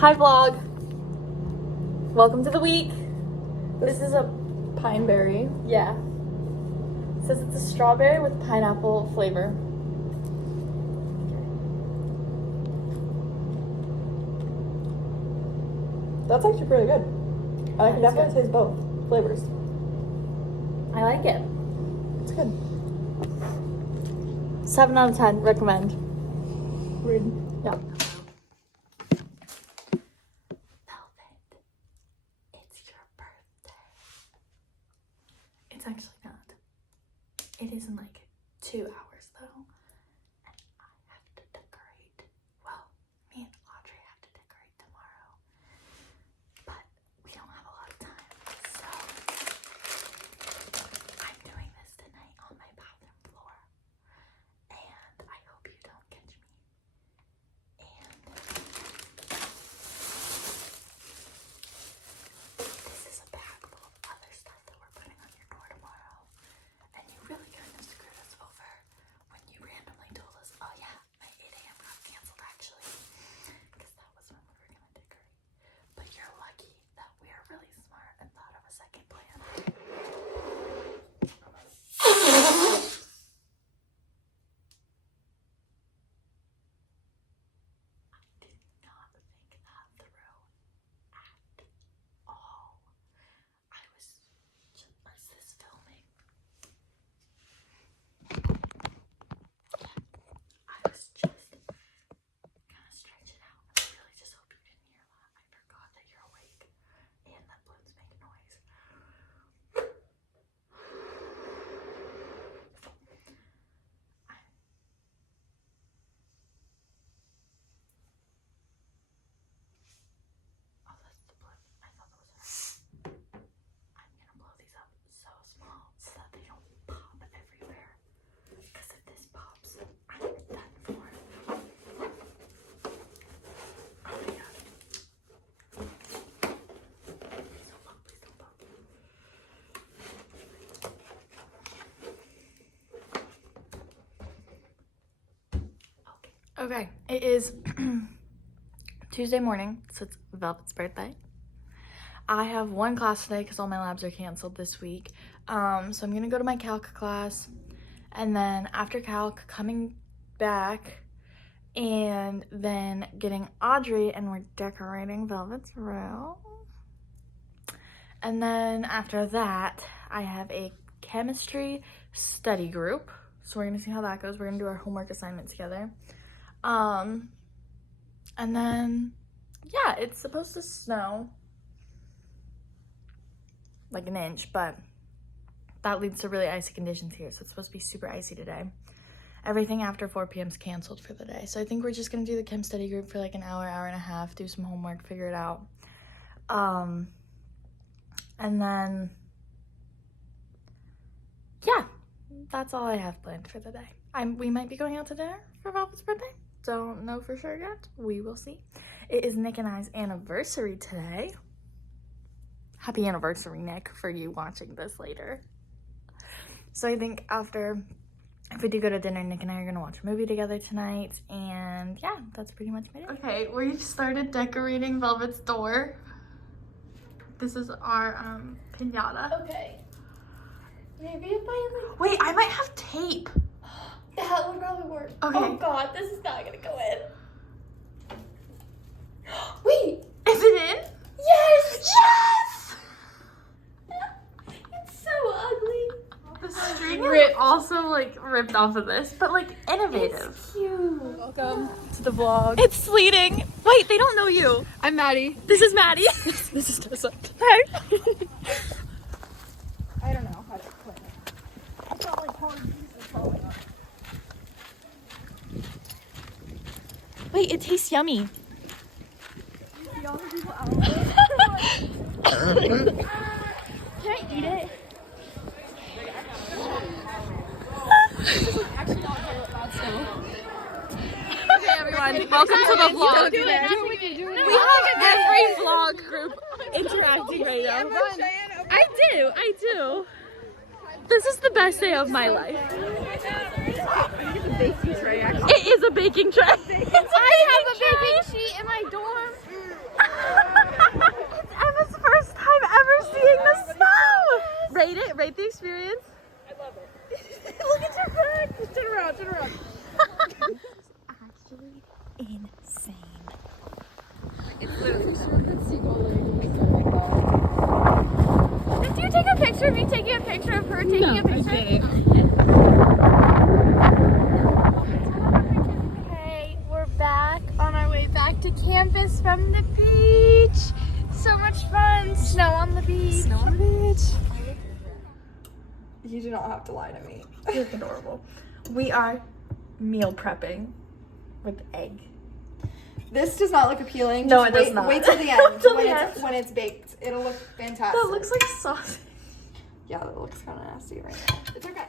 Hi vlog. Welcome to the week. This is a pine berry. Yeah. It says it's a strawberry with pineapple flavor. That's actually pretty good. I can definitely taste both flavors. I like it. It's good. 7 out of 10. Recommend. Rude. Yeah. Velvet. It's your birthday. It's actually not. It is in like 2 hours though. And I have to decorate. Well, me and Audrey have to decorate tomorrow. But we don't have a lot of time. So I'm doing this tonight on my bathroom floor. And I hope you don't catch me. And this is a bag full of other stuff that we're putting on your door tomorrow. And you really kind of screwed us over when you randomly told us, oh yeah, my 8 a.m. got canceled actually. Because that was when we were going to decorate. But you're lucky that we are really smart and thought of a second plan. I did not think that through at all. I was just, is this filming? I was just gonna stretch it out. I really just hope you didn't hear that. I forgot that you're awake and that balloons make noise. Oh, that's the balloon. I thought that was her. I'm gonna blow these up so small so that they don't pop everywhere. Because if this pops, I'm done for. Oh my god. Please don't pop, please don't pop. Okay, it is Tuesday morning, so it's Velvet's birthday. I have one class today because all my labs are canceled this week. So I'm gonna go to my calc class, and then after calc, coming back and then getting Audrey, and we're decorating Velvet's room. And then after that, I have a chemistry study group. So we're gonna see how that goes. We're gonna do our homework assignment together. And then, yeah, it's supposed to snow like an inch, but that leads to really icy conditions here. So it's supposed to be super icy today. Everything after 4 p.m. is canceled for the day. So I think we're just gonna do the chem study group for like an hour, hour and a half, do some homework, figure it out. And then, yeah, that's all I have planned for the day. We might be going out to dinner for Velvet's birthday. Don't know for sure yet. We will see. It is Nick and I's anniversary today. Happy anniversary, Nick, for you watching this later. So I think if we do go to dinner, Nick and I are gonna watch a movie together tonight. And yeah, that's pretty much it. Okay, we've started decorating Velvet's door. This is our piñata. Okay. Maybe if I like... Wait, I might have tape. That would probably work. Okay. Oh god, this is not gonna go in. Wait! Is it in? Yes! Yes! It's so ugly. The string is also like ripped off of this, but like innovative. It's cute. Welcome to the vlog. It's sleeting. Wait, they don't know you. I'm Maddie. This is Maddie. This is Tessa. Hey. I don't know how to play it. It's not like hard pieces falling off. Wait, it tastes yummy. Can I eat it? This is like actually not bad still. Okay, everyone, welcome to the vlog. We have every vlog group interacting right now. I do. This is the best day of my life. It is a baking tray. I have a baking sheet in my dorm. It's literally Did you take a picture of me taking a picture of her taking a picture? I didn't. Okay, we're back on our way back to campus from the beach. So much fun. Snow on the beach. Snow on the beach. You do not have to lie to me. You're adorable. We are meal prepping with egg. This does not look appealing. No, Just it does not. Wait till the end. Till the end. When it's baked. It'll look fantastic. That looks like sausage. Yeah, that looks kind of nasty right now. It's okay.